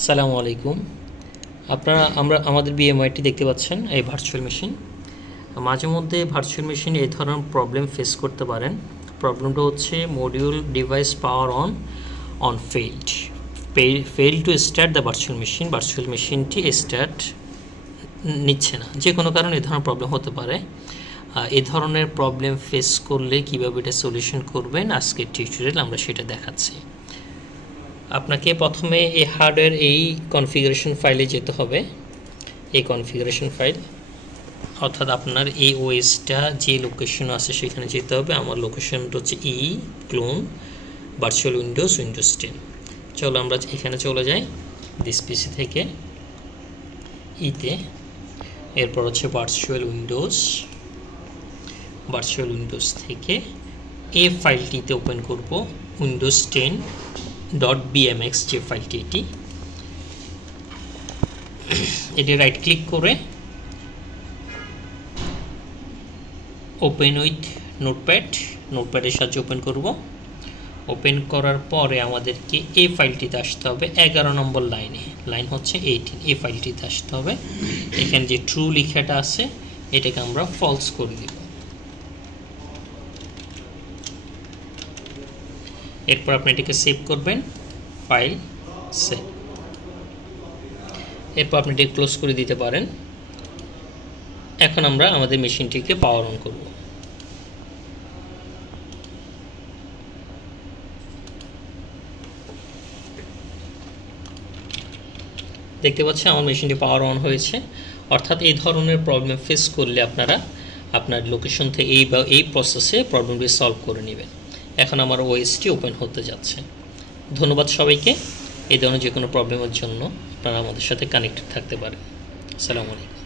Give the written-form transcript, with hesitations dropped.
আসসালামু আলাইকুম। আপনারা আমাদের বিএমআইটি দেখতে পাচ্ছেন, এই ভার্চুয়াল মেশিন। মাঝে মধ্যে ভার্চুয়াল মেশিন এই ধরনের প্রবলেম ফেস করতে পারেন। প্রবলেমটা হচ্ছে module device power on fail to start the virtual মেশিনটি স্টার্ট নিচ্ছে না। যে কোনো কারণে এই ধরনের প্রবলেম হতে পারে। এই ধরনের প্রবলেম ফেস করলে কীভাবে এটা সলিউশন করবেন আজকের টিউটোরিয়াল আমরা সেটা দেখাচ্ছি। আপনাকে প্রথমে এই হার্ডওয়্যার এই কনফিগারেশন ফাইলে যেতে হবে। এই কনফিগারেশন ফাইল অর্থাৎ আপনার এই ওএসটা যে লোকেশন আছে সেখানে যেতে হবে। আমার লোকেশনটা হচ্ছে ক্লোন ভার্চুয়াল উইন্ডোজ 10। চলো আমরা এখানে চলে যাই দিস পিসি থেকে ইতে, এরপর হচ্ছে ভার্চুয়াল উইন্ডোজ থেকে এই ফাইলটিতে ওপেন করব উইন্ডোজ 10.bmx যে ফাইলটি, এটি রাইট ক্লিক করে ওপেন উইথ নোটপ্যাডের সাহায্যে ওপেন করব। ওপেন করার পরে আমাদেরকে এই ফাইলটিতে আসতে হবে 11 নম্বর লাইন হচ্ছে 18। এই ফাইলটিতে আসতে হবে। এখানে যে ট্রু লেখাটা আছে এটাকে আমরা ফলস করে দেব। এরপর আপনি এটাকে সেভ করবেন, ফাইল সেভ। এরপর আপনি এটাকে ক্লোজ করে দিতে পারেন। এখন আমরা আমাদের মেশিনটিকে পাওয়ার অন করব। দেখতে পাচ্ছেন আমার মেশিনটি পাওয়ার অন হয়েছে। অর্থাৎ এই ধরনের প্রবলেম ফেস করলে আপনারা আপনার লোকেশন থেকে এই প্রসেসে প্রবলেমটি সলভ করে নেবেন। এখন আমার ওএসটি ওপেন হতে যাচ্ছে। ধন্যবাদ সবাইকে। এই ধরনের যে কোনো প্রবলেমের জন্য আপনারা আমাদের সাথে কানেক্টেড থাকতে পারেন। আসসালামু আলাইকুম।